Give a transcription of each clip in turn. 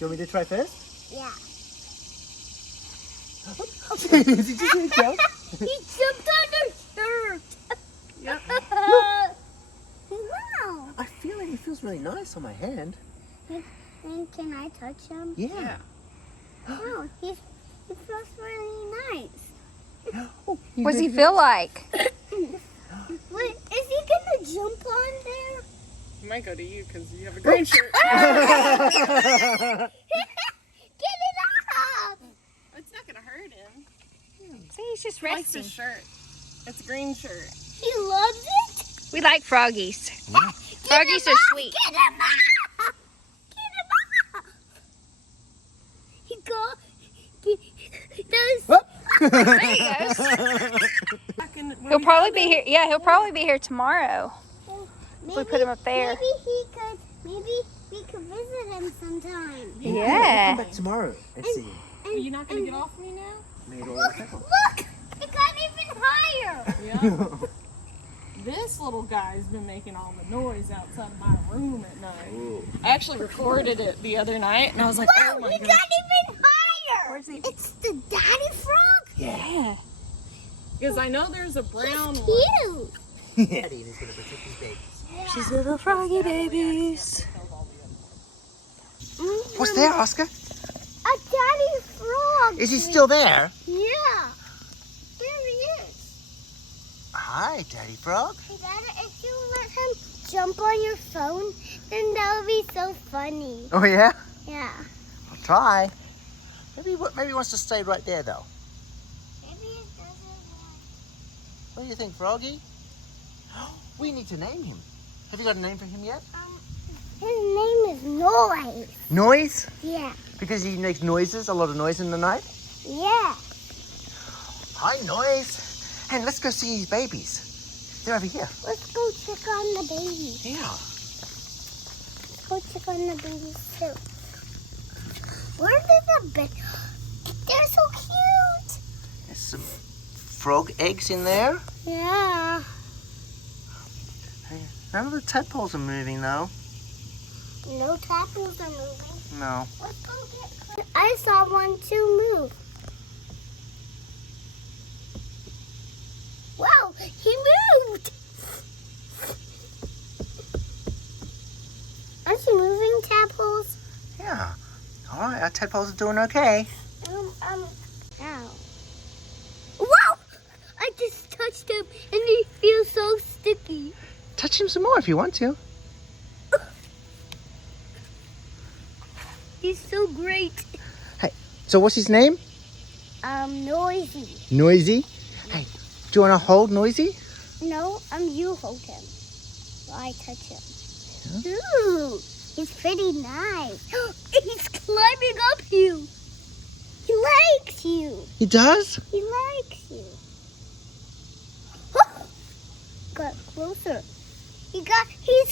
you want me to try first? Yeah. Did you see it jump? He jumped on her shirt. Yep. Wow. I feel like it feels really nice on my hand. And can I touch him? Yeah. Wow, he feels really nice. Oh, What does he feel like? Wait, is he gonna jump on there? He might go to you because you have a green shirt. Get it off! It's not gonna hurt him. See, he's just He likes resting. his shirt. It's a green shirt. He loves it? We like froggies. Yeah. Froggies Get him are off! sweet. Get him off! Get him off! He got... Those... There he goes. He'll probably be here. Yeah, he'll probably be here tomorrow. Maybe, we put him up there. Maybe we could visit him sometime. We'll Yeah. come back tomorrow and see him. Are you not gonna get off me now? Made all Look! the pebbles. Look! It got even higher! Yeah. This little guy's been making all the noise outside my room at night. Ooh. I actually recorded it the other night, and I was like, Wow, oh my he god. got even higher! Where's he? It's the daddy frog? Yeah. Because I know there's a brown He's one. cute! Daddy is going to protect his babies. She's little froggy babies. What's there, Oscar? A daddy frog! Is he still there? Yeah! There he is! Hi, Daddy Frog. Hey, Dada, if you let him jump on your phone, then that would be so funny. Oh, yeah? Yeah. I'll try. Maybe he wants to stay right there, though. Maybe it doesn't want. What do you think, Froggy? We need to name him. Have you got a name for him yet? His name is Noise. Noise? Yeah. Because he makes noises, a lot of noise in the night? Yeah. Hi, Noise. Hey, let's go see his babies. They're over here. Let's go check on the babies. Yeah. Let's go check on the babies too. Where did the baby? They're so cute. There's some frog eggs in there. Yeah. Hey, none of the tadpoles are moving, though. No tadpoles are moving. No. Let's go get. I saw one too move. Wow, he moved. Aren't you moving, tadpoles? Yeah. All right, our tadpoles are doing okay. Ow. Wow! I just touched him and he feels so sticky. Touch him some more if you want to. He's so great. So what's his name? Noisy. Noisy. Hey, do you want to hold Noisy? No, you hold him. While I touch him. Ooh, he's pretty nice. He's climbing up you. He likes you. He does? He likes you. Got closer. He's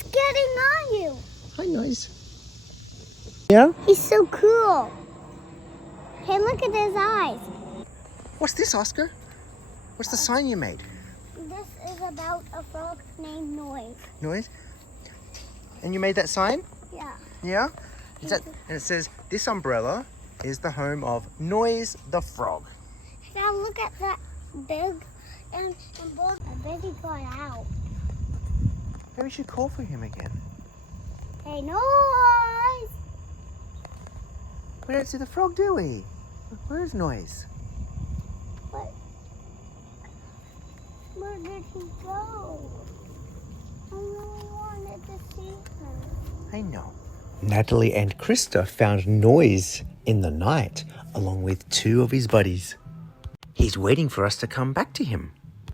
getting on you. Hi, Noise. Yeah? He's so cool. Hey, look at his eyes. What's this, Oscar? What's the sign you made? This is about a frog named Noise. Noise? And you made that sign? Yeah. Yeah? And it says, this umbrella is the home of Noise the Frog. Now look at that big and bold. I bet he got out. Maybe we should call for him again. Hey, Noise! We don't see the frog, do we? Where's Noise? But where did he go? I really wanted to see him. I know. Natalie and Krista found Noise in the night, along with two of his buddies. He's waiting for us to come back to him.